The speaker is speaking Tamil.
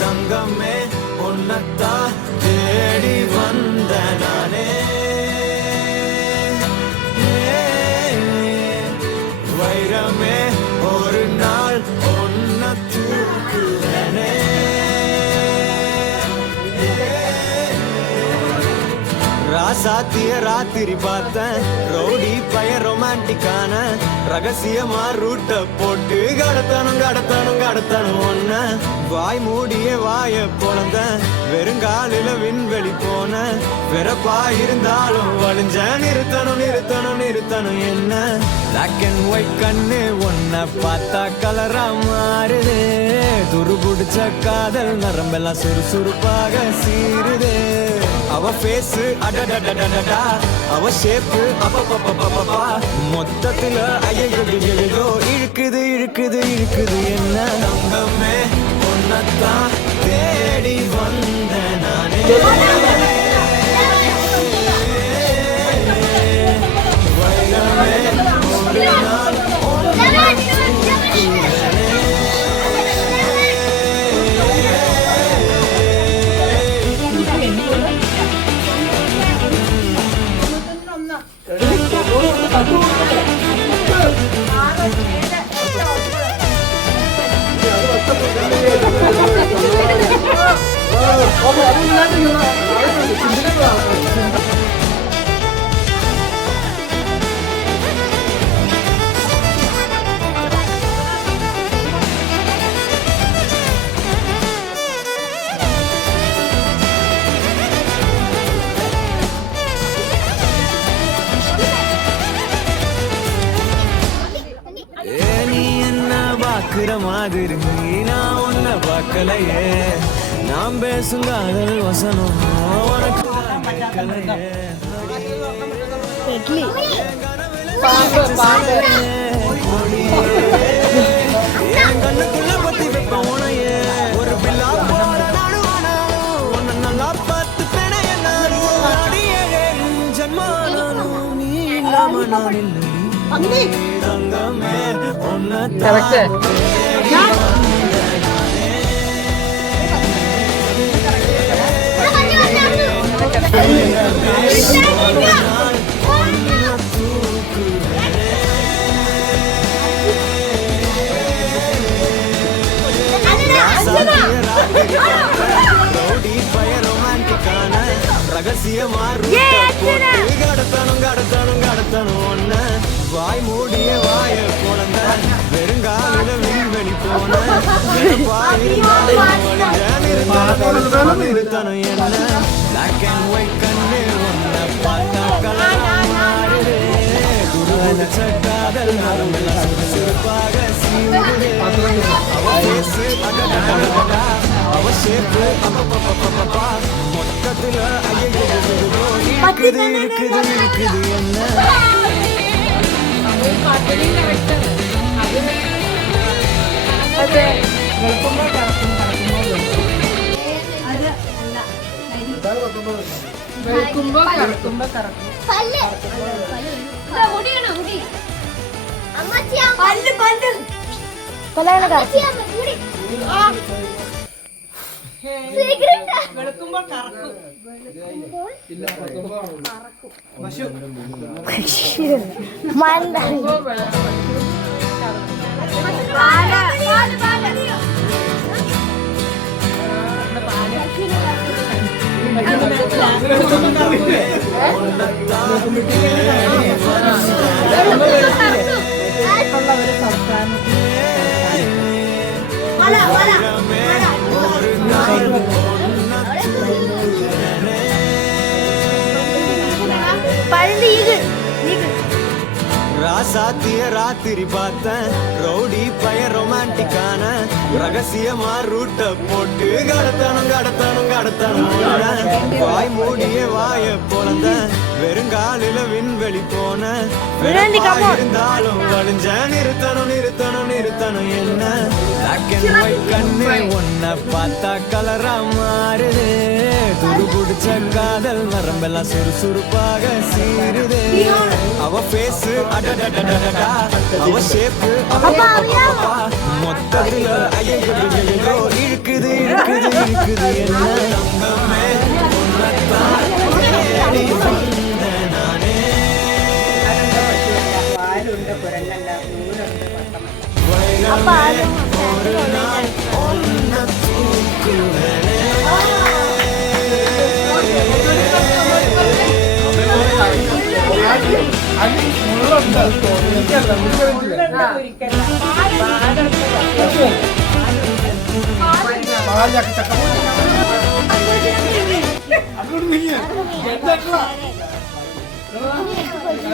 தங்கமே உன்னத்தா தேடி வந்த நானே வைரமே ஒரு நாள் ஒன்ன தூக்குவனே ராசாத்திய ராத்திரி பார்த்தேன் ரவுடி பய ரொமான்டிக்கான ரகசியமா ரூட்ட போட்டு கடத்தணும் ஒன்ன வாய் மூடிய வாய பொழந்த வெறுங்காலில விண்வெளி போன வெறப்பா இருந்தாலும் வழிஞ்ச நிறுத்தணும் என்ன பிளாக் அண்ட் ஒயிட் கண்ணு ஒன்ன பார்த்தா கலரா மாறுது துரு புடிச்ச காதல் நரம்பெல்லாம் சுறுசுறுப்பாக சீருது அவ ஃபேஸ் அடடடடடடா அவ ஷேப்பு அப்பப்பப்பப்பப்பா மொத்தத்துல ஐயோ இழுக்குது என்ன தங்கமே உன்னத்தான் தேடி வந்த நானே வைரமே ஒரு நாள் மாதிரி நான் உன்னை பார்க்கலையே நாம் பேசும் காதல் வசனம் உனக்கு என் கண்ணுக்குள்ள பத்தி வைப்ப உனையே ஒரு பில்லா போல நானும் உன்னை நல்லா பார்த்து பெண என்னாலும் ஜன்மானாலும் நீ இல்லாம நான் இல்லை தங்கமே உன்னை ரகசியமா கடத்தணும் ஒன்ன வாய் மூடிய வாய குழந்த வெறுங்காலில விண்வெளி போன நிறுத்தணும் என்ன பிளாக் அண்ட் ஒயிட் கண்ணு ஒன்ன பார்த்தா கலரா மாறுது துருவச்ச காதல் நரம்பெல்லாம் சுறுசுறுப்பாக சீருது அவ ஷேப்பு அப்பப்பப்பப்பா மொத்தத்துல ஐயோ இருக்குது என்ன ராசாத்திய ராத்திரி பார்த்தேன் ரவுடி பய ரொமான்டிக்கான ரகசியமா ரூட்ட போட்டு கடத்தணும் வாய் மூடிய வாய பொழந்த வெறுங்காலில விண்வெளி போன இருந்தாலும் வழிஞ்ச நிறுத்தணும் என்ன பிளாக் அண்ட் ஒயிட் கண்ணு ஒன்ன பார்த்தா கலரா மாறுது துருபுடிச்ச காதல் வரம்பெல்லாம் சுறுசுறுப்பாக சீருதே அவ பேசு அடடடடடா அவ ஷேப்பு மொத்தத்துல ஐயோ இழுக்குது இழுக்குது இழுக்குது என்ன தங்கமே உன்னத்தான் தேடி வந்த நானே வைரமே ஒரு நாள் ஒன்ன தூக்குவேனே അങ്ങോട്ട്